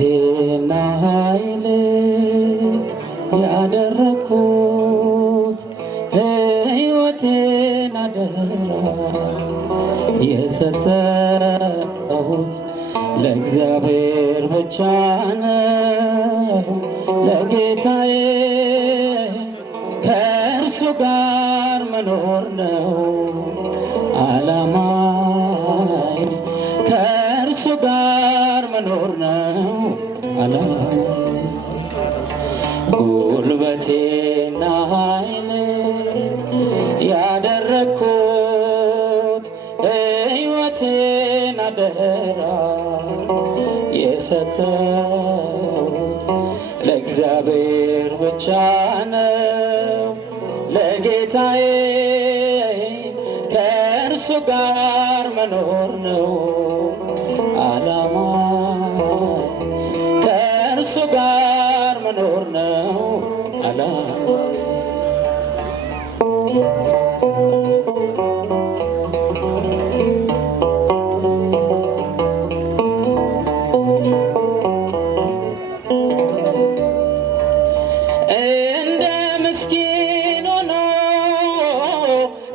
ጉልበቴና ኃይሌ ያደረኩት ሕይወቴን አደራ የሰጠሁት ለእግዚአብሔር ብቻ ነው ለጌታዬ ከእርሱ ጋር መኖር ነው ዓላማዬ ከእርሱ ጋር መኖር ነው ዓላማዬ ጉልበቴና ኃይሌ ያደረኩት ሕይወቴን አደራ የሰጠሁት ለእግዚአብሔር ብቻ ነው ለጌታዬ ከእርሱ ጋር መኖር ነው ዓላማዬ ከእርሱ ጋር መኖር ነው ዓላማዬ እንደ ምስኪን ሆኖ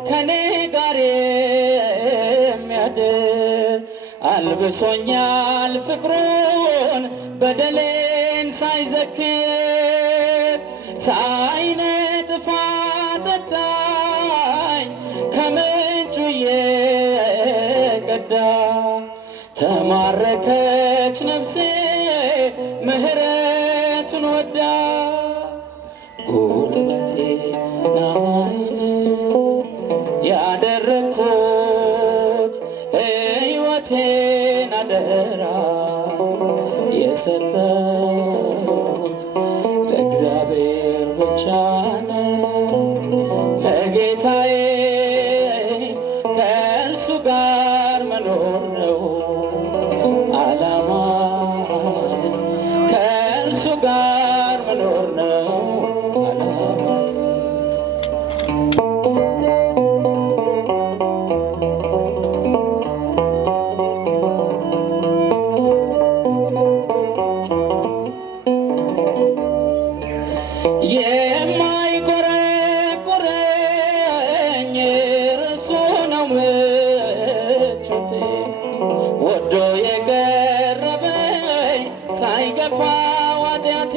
ከኔ ጋር የሚያድር አልብሶኛል ፍቅሩን በደሌን ሳይዘክር ሳይነጥፍ አጠጣኝ ከምንጩ እየቀዳ ተማረከች ነፍሴ ምሕረቱን ወዳ ጉልበቴና ኃይሌ ያደረኩት ሕይወቴን አደራ የሰጠሁት ለእግዚአብሔር ብቻ ነው ለጌታዬ ከእርሱ ጋር መኖር ነው ዓላማዬ ከእርሱ ጋር መኖር ነው ዓላማዬ የማይቆረቁረኝ እርሱ ነው ምቾቴ ወዶ የቀረበኝ ሳይገፋ ኃጢአቴ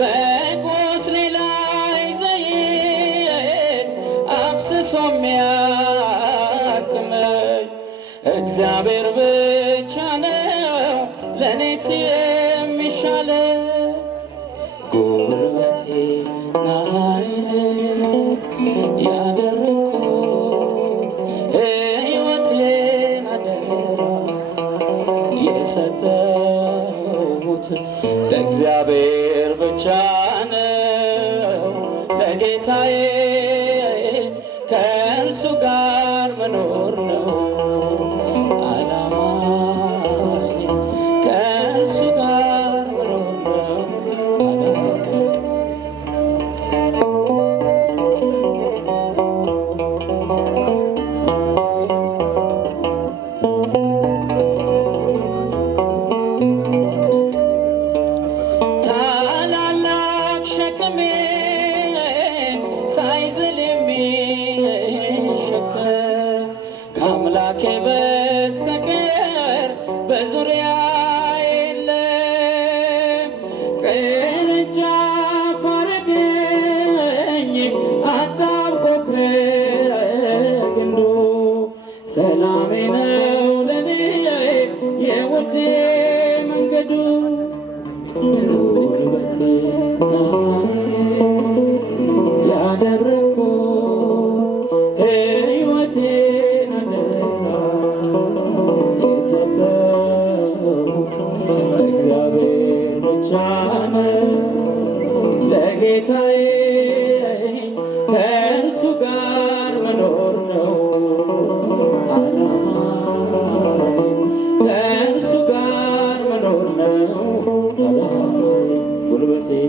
በቁስሌ ላይ ዘይት አፍስሶ የሚያክመኝ እግዚአብሔር ብቻ ነው ለእኔስ የሚሻለኝ ጉልበቴና ኃይሌ ያደረኩት ሕይወቴን አደራ የሰጠሁት ለእግዚአብሔር ብቻ ነው ለጌታዬ ከእርሱ ጋር መኖር ነው ዓላማዬ ከእርሱ ጋር መኖር ነው ዓላማዬ ታላላቅ ሸክሜን ሳይዝል የሚሸከም ከአምላኬ በስተቀር በዙሪያ የለም ቅርንጫፍ አረገኝ አጣብቆ ክንዱ ሰላሜ ነው ለኔ የውዴ መንገዱ ጉልበቴና ኃይሌ ያደረኩት ሕይወቴን አደራ የሰጠሁት ለእግዚአብሔር ብቻ ነው ለጌታዬ ከእርሱ ጋር መኖር ነው ዓላማዬ ከእርሱ ጋር መኖር ነው ዓላማዬ ጉልበቴና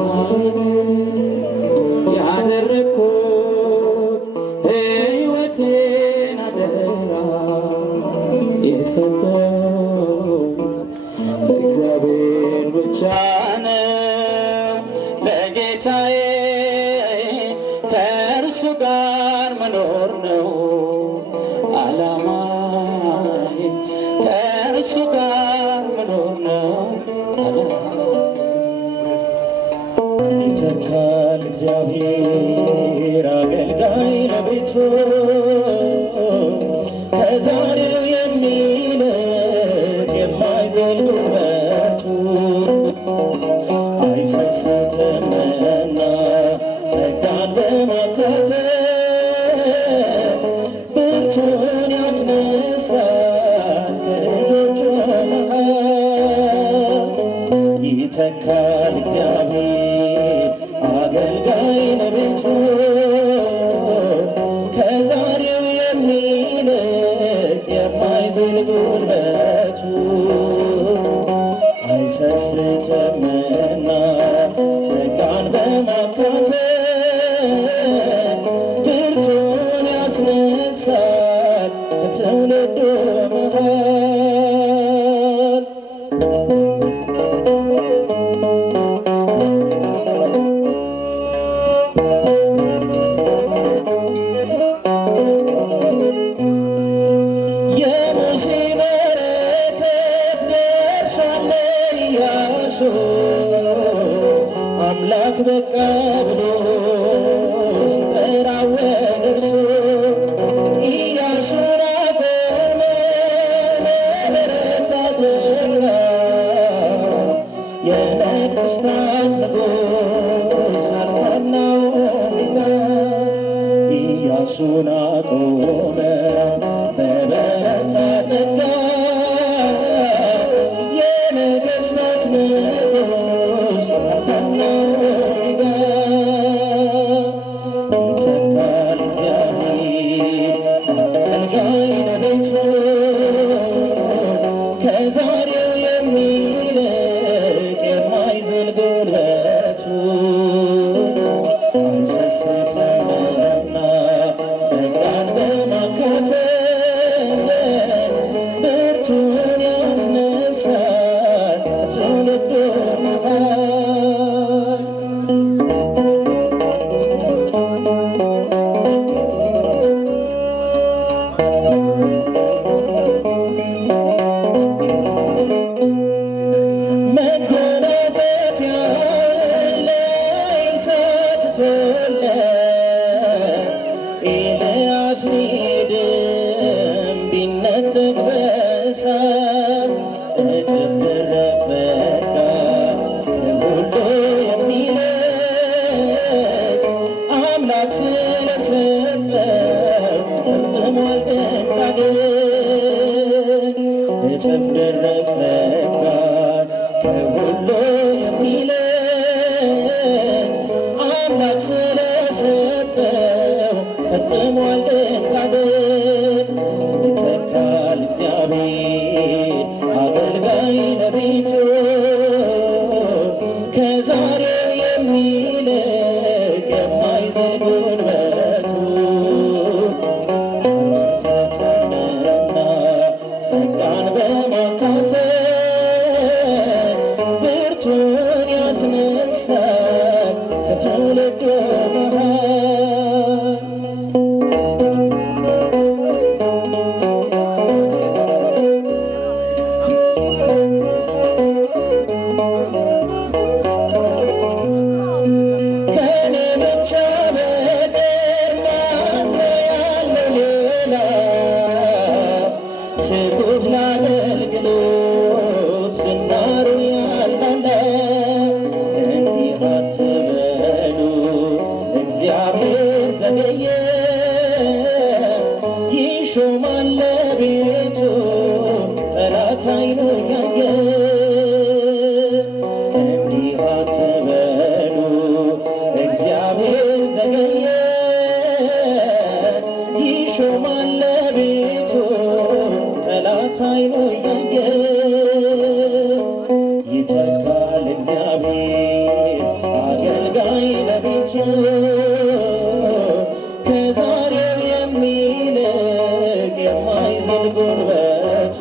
ኃይሌ ያደረኩት ሕይወቴን አደራ የሰጠሁት ለእግዚአብሔር ብቻ ነው ለጌታዬ ከእርሱ ጋር መኖር ነው ዓላማዬ ከእርሱ ጋር መኖር ነው ዓላማዬ። ይተካል እግዚአብሔር አገልጋይ ለቤቱ ከዛሬው የሚልቅ የማይዘል ጉልበቱ አይሰስትምና ጸጋን በማካፈል ብርቱን ያስነሳል ከልጆቹ መሃል። ይተካል እግዚአብሔር አገልጋይ ለቤቱ ከዛሬው የሚልቅ የማይዝል ጉልበቱ አይሰስትምና ጸጋን በማካፈል ብርቱን ያስነሳል ከትውልዱ መሃል። የሙሴ በረከት ደርሷል ኢያሱ አምላክ በቃ ብሎ ሲጠራው ወደ እርሱ ኢያሱን አቆመ ለበረታት ተጋ የነገሥታት ንጉሥ አልፋና ኦሜጋ ኢያሱን አቆመ በበረታ ተጋ የነገሥታት ንጉሥ አልፋና ኦሜጋ። ይተካል እግዚአብሔር አገልጋይ ለቤቱ ከዛሬው የሚልቅ የማይዝል ጉልበቱ አይሰስትምና ጸጋን በማካፈል ብርቱን ያስነሳል ከትውልዱ መሃል። መጎናጸፊያውን ለኤልሳ ትቶለት ኤልያስ ቢሄድም ቢነጠቅ በእሳት እጥፍ ድርብ ጸጋ ከሁሉ የሚልቅ አምላክ ስለሰጠው ፈጽሟል ድንቅ ድንቅ እጥፍ ድርብ ጸጋ ከሁሉ የሚልቅ አምላክ ስለሰጠው ፈጽሟል ድንቅ ድንቅ። ይተካል እግዚአብሔር አገልጋይ ለቤቱ ከዛሬው የሚልቅ የማይዝል ጉልበቱ አይሰስትምና ጸጋን በማካፈል ብርቱን ያስነሳል ከትውልዱ መሃል። ከኔ ብቻ በቀር ማነው ያለው ሌላ ትጉህ ለአገልግሎት ዝናሩ ያልላላ። እንዲህ አትበሉ እግዚአብሔር ዘገየ ይሾማል ለቤቱ ጠላት አይኑ ያየ። እንዲህ አትበሉ እግዚአብሔር ዘገየ ይሾማል ለቤቱ ጠላት አይኑ ያየ። ይተካል እግዚአብሔር አገልጋይ ለቤቱ ከዛሬው የሚልቅ የማይዝል ጉልበቱ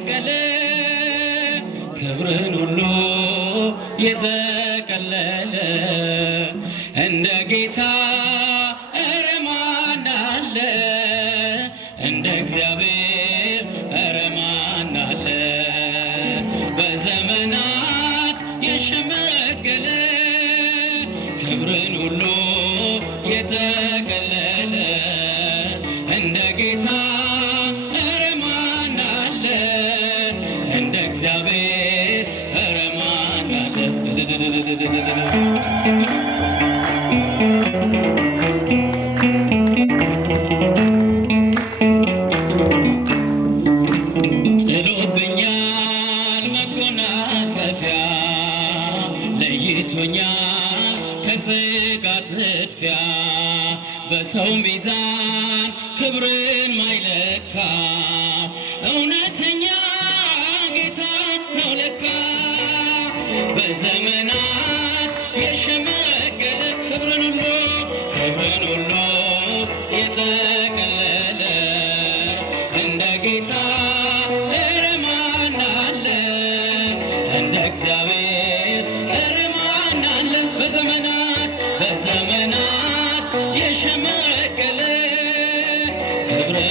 የሸመገለ ክብርን ሁሉ የተቀለለ እንደ ጌታ ኧረ ማን አለ? እንደ እግዚአብሔር ኧረ ማን አለ? በዘመናት የሸመገለ ክብርን ሁሉ የተቀለለ እንደ ጌታ ኧረ ማን አለ? እንደ እግዚአብሔር ኧረ ማን አለ? ጥሎብኛል መጎናጸፊያ ለይቶኛል ከሥጋ ትጥፊያ በሰው ሚዛን ክብርን ማይለካ እውነተኛ ጌታ ነው ለካ በዘመናት የሸመገለ ክብርን ሁሉ የተቀለለ እንደ ጌታ ኧረ ማን አለ? እንደ እግዚአብሔር ኧረ ማን አለ? በዘመናት የሸመገለ ክብርን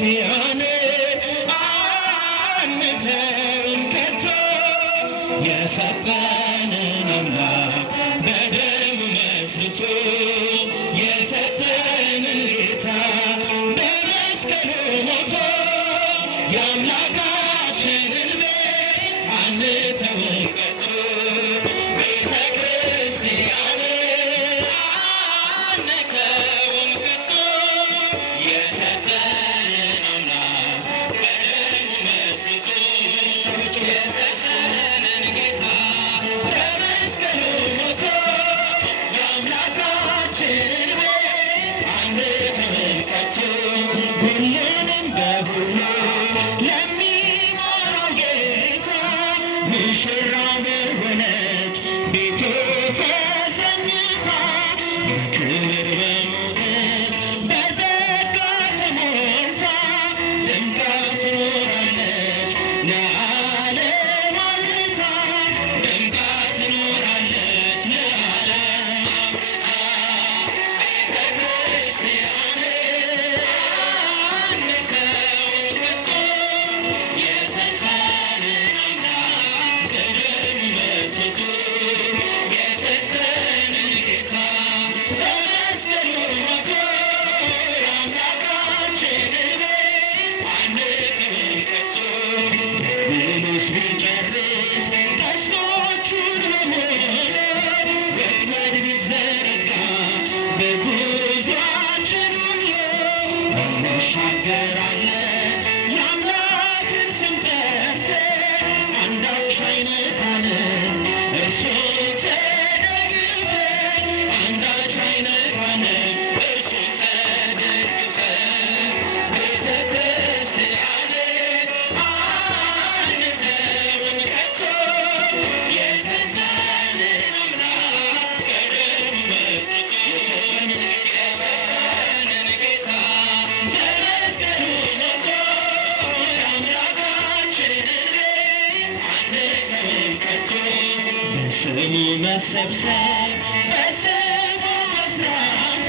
ክርስቲያን አንተውን ከቶ የሰጠንን አምላክ በደሙ መስርቶ የሰጠንን ጌታ በመስቀሉ ሞቶ የአምላካችንን ቤት አንተውን ከቶ ቤተ ክርስቲያን አንተውን ከቶ የሰጠንን አምላክ በደሙ መስርቶ የሰጠንን ጌታ በመስቀሉ ሞቶ የአምላካችንን ቤት አንተውን ከቶ ሁሉንም በሁሉ ለሚሞላው ጌታ ሙሽራው በሆነች ቤቱ ተሰኝታ በክብር በሞገስ በጸጋ ተሞልታ ደምቃ ትኖራለች ለዓለም አብርታ ደምቃ ትኖራለች ለዓለም አብርታ ቤተ ክርስቲያን አንተውን ከቶ የሰጠንን አምላክ በደሙ መስርቶ የሰጠንን ጌታ በመስቀሉ ሞቶ የአምላካችንን ቤት አንተውን ከቶ ዲያብሎስ ቢጨርስ ቀስቶቹን በሞላ ወጥመድ ቢዘረጋ በጉዟችን ሁሉ እንሻገራለን የአምላክን ስም ጠርተን አንዳች አይነካንም እርሱን ተደግፈን አንዳች አይነካንም እርሱን ተደግፈን ቤተ ክርስቲያን አንተውን ከቶ የሰጠንን አምላክ በደሙ መስርቶ የሰጠንን ጌታ በመስቀሉ ሞቶ የአምላካችንን ቤት አንተውን ከቶ በስሙ መሰብሰብ በስሙ መስራት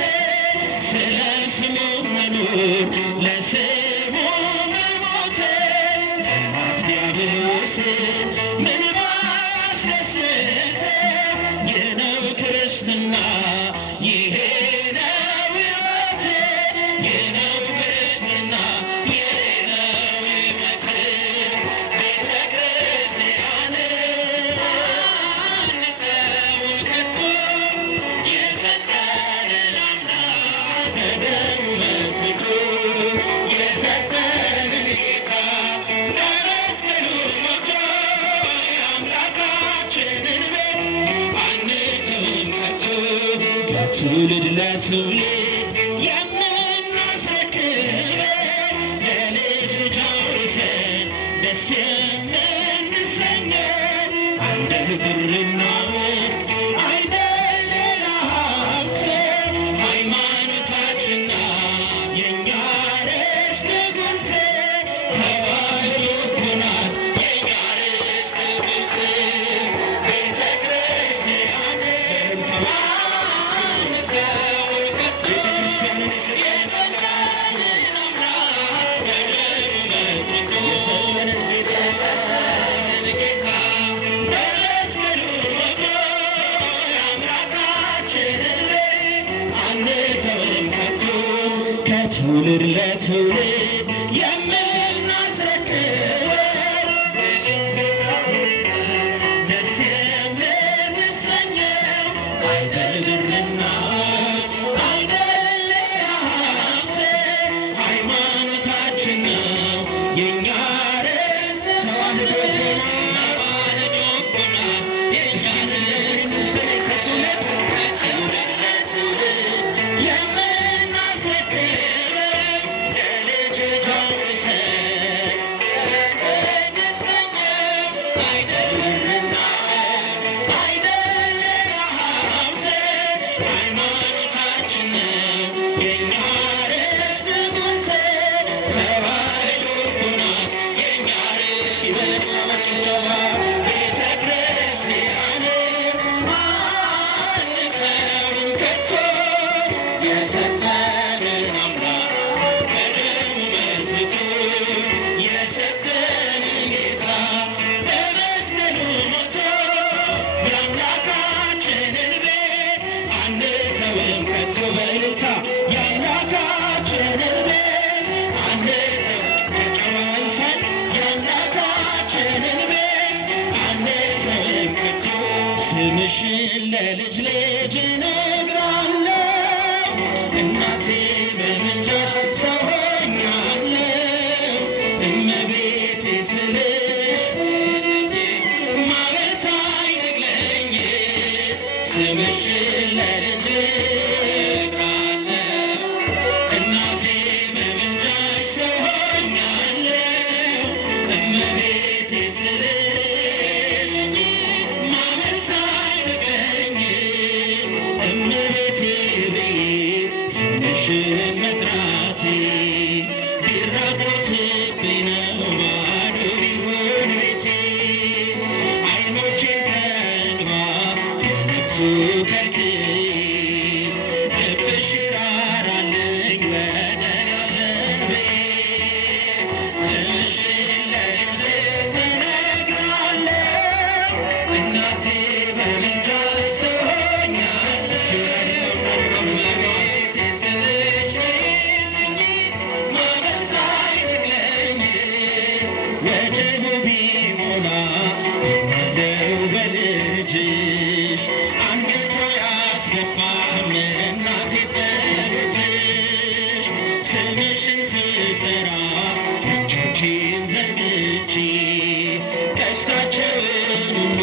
ስለ ስሙ መኖር ለስሙ መሞት ጠላት ዲያብሎስን ምን ባያስደስት ይህ ነው ክርስትና ይሄ ነው ሕይወት ይህ ነው ክርስትና ይሄ ነው ሕይወት ቤተ ክርስቲያን አንተውን ከቶ የሰጠንን አምላክ በደሙ መስርቶ የሰጠንን ጌታ በመስቀሉ ሞቶ የአምላካችንን ቤት አንተውን ከቶ ከትውልድ ለትውልድ የምናስረክበው ለልጅ ልጅ አውርሰን ደስ የምንሰኘው አይደል ብርና ወርቅ አይደል ሌላ ሀብት ሃይማኖታችንና የእኛ ርስት ጉልት ተዋሕዶ እኮ ናት የእኛ ርስት ጉልት ቤተ ክርስቲያን አንተውን ከቶ የሰጠንን አምላክ በደሙ መስርቶ የሰጠንን ጌታ በመስቀሉ ሞቶ የአምላካችንን ቤት አንተውን ከቶ ከትውልድ ለትውልድ የምናስረክበው ደስ የምንሰኘው አይደል ብርና አይደል ሌላ ሀብት ሃይማኖታችን ነው የእኛ ርስት ተዋሕዶ እኮ ናት የእኛ ርስት ከትውልድ ለትውልድ የምናስረክበው ለልጅ ልጅ አውርሰን ስልሽ ማመን ሳይነቅለኝ ስምሽን ለልጅ እጠራለሁ። እናቴ በምልጃሽ ሰው ሆኛለሁ። እመቤቴ ስልሽ ማመን ሳይነቅለኝ እመቤቴ ብዬ ስምሽን መጥራቴ ቢራቆትብኝ ነው ባዶ ቢሆን ቤቴ አይኖቼን ከእንባ ከለቅሶ ከልክዬ ልብሽ ራራልኝ ወደ እኔ አዘንብዬ ስምሽን ለልጅ እነግራለሁ። እናቴ በምልጃሽ ሰው ሆኛለሁ። ማመን ሳይነቅለኝ ወጀቡ ቢሞላ እኛለው በልጅሽ አንገቱ ያስደፋም እናቴ ጸሎትሽ ስምሽን ስጠራ እጆቼን ዘርግቼ ቀስታቸውን ሁሉ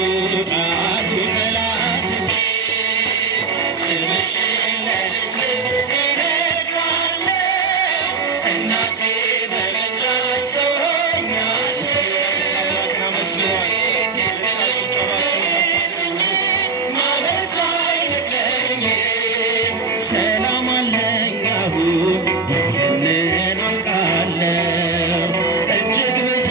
ጣሉ ጠላቶቼ ስምሽን ለልጅ ልጅ እነግራለሁ። እናቴ በምልጃሽ ሰው ሆኛለሁ። ማመን ሳይነቅለኝ ሰላም አለኝ አሁን ይህንን አውቃለሁ። እጅግ ብዙ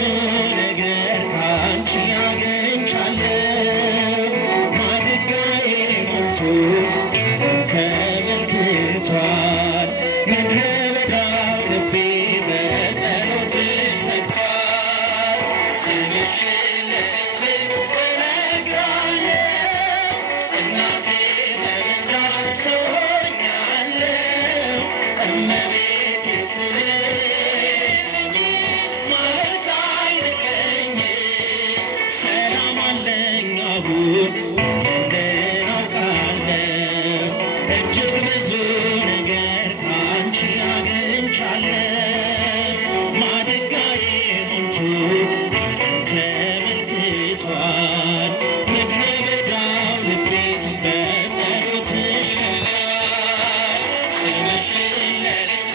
ነገር ከአንቺ አግኝቻለሁ። ማድጋዬ ሞልቶ ዓለም ተመልክቷል። ምድረ በዳው ልቤ በጸሎትሽ ፈክቷል። ስምሽን ለልጅ እነግራለሁ። እናቴ በምልጃሽ ሰው ሆኛለሁ። እመቤቴ ስልሽ ማመን ሳይነቅለኝ ሰላም አለኝ አሁን ይህንን አውቃለሁ። እጅግ ብዙ ነገር ከአንቺ አግኝቻለሁ። ማድጋዬ ሞልቶ ዓለም ተመልክቷል። ምድረ በዳው ልቤ በጸሎትሽ ፈክቷል። ስምሽን ለልጅ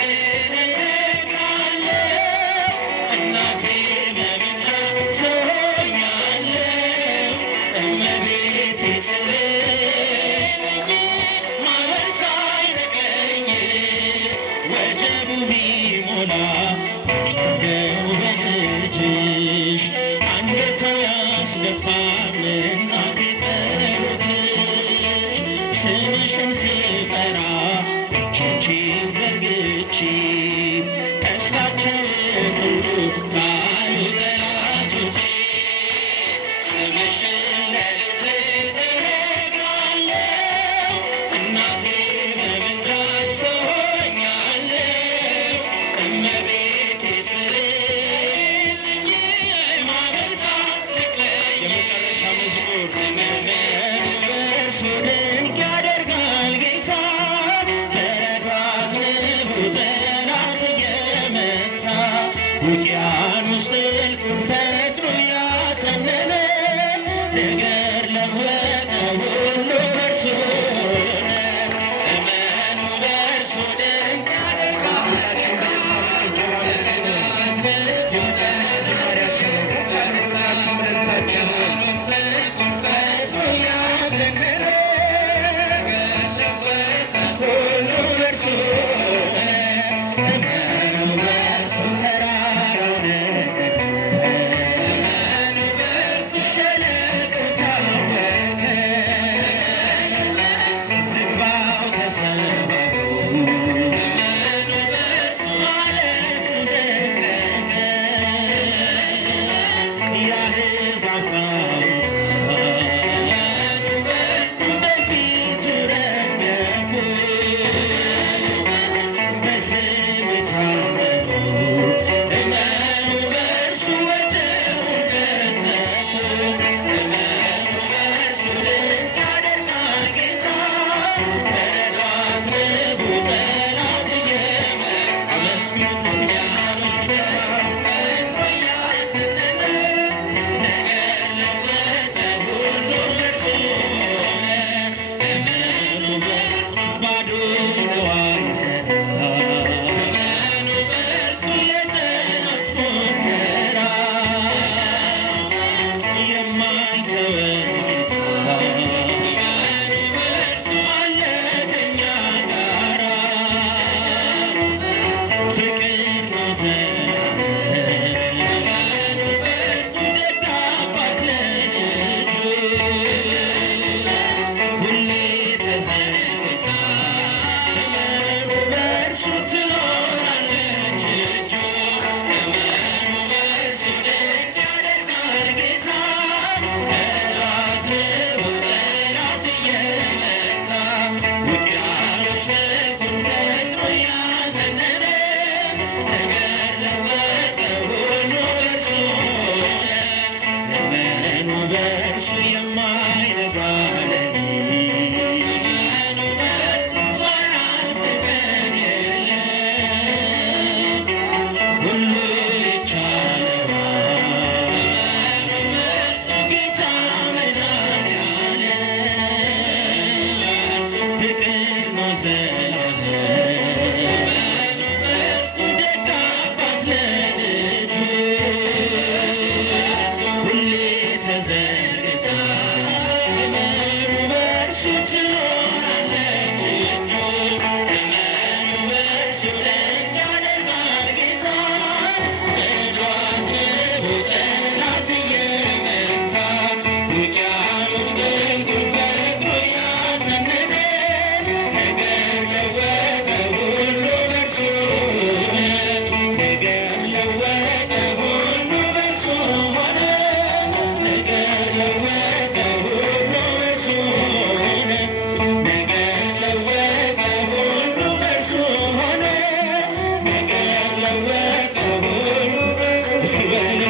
እነግራለሁ። እናቴ በምልጃሽ ሰው ሆኛለሁ። እመቤቴ ስልሽ ማመን ሳይነቅለኝ ወጀቡ ቢሞላ አለው በልጅሽ አንገቷ ያስደፋም እናቴ ጸሎትሽ ስምሽን ስጠራ እጆቼን ዘርግቼ ቀስታቸውን ሁሉ ጣሉ ጠላቶቼ ስምሽን ለልጅ እነግራለሁ። እናቴ በምልጃሽ ሰው ሆኛለሁ። እመቤቴ ስልሽ ማመን ሳትነቅለኝ የመጨረሻ መዝሙር በእርሱ ድንቅ ያደርጋል ጌታ በረዶ አዝንቦ ጠላት እየመታ ውቅያኖስ ጥልቁን ፈጥኖ ያተነነ ነገር ለወጠ ሁሉ በእርሱ ሆነ። እመኑ በእርሱ ድንቅ የመጨረሻ ዝማሬያችንን ከፍ አድርገን መልእክታችንን ጥልቁን ፈጥኖ ያተነነ ሁሉ በእርሱ ሆነ። እመኑ በእርሱ ተራራው ነቀለ እስኪ በሉ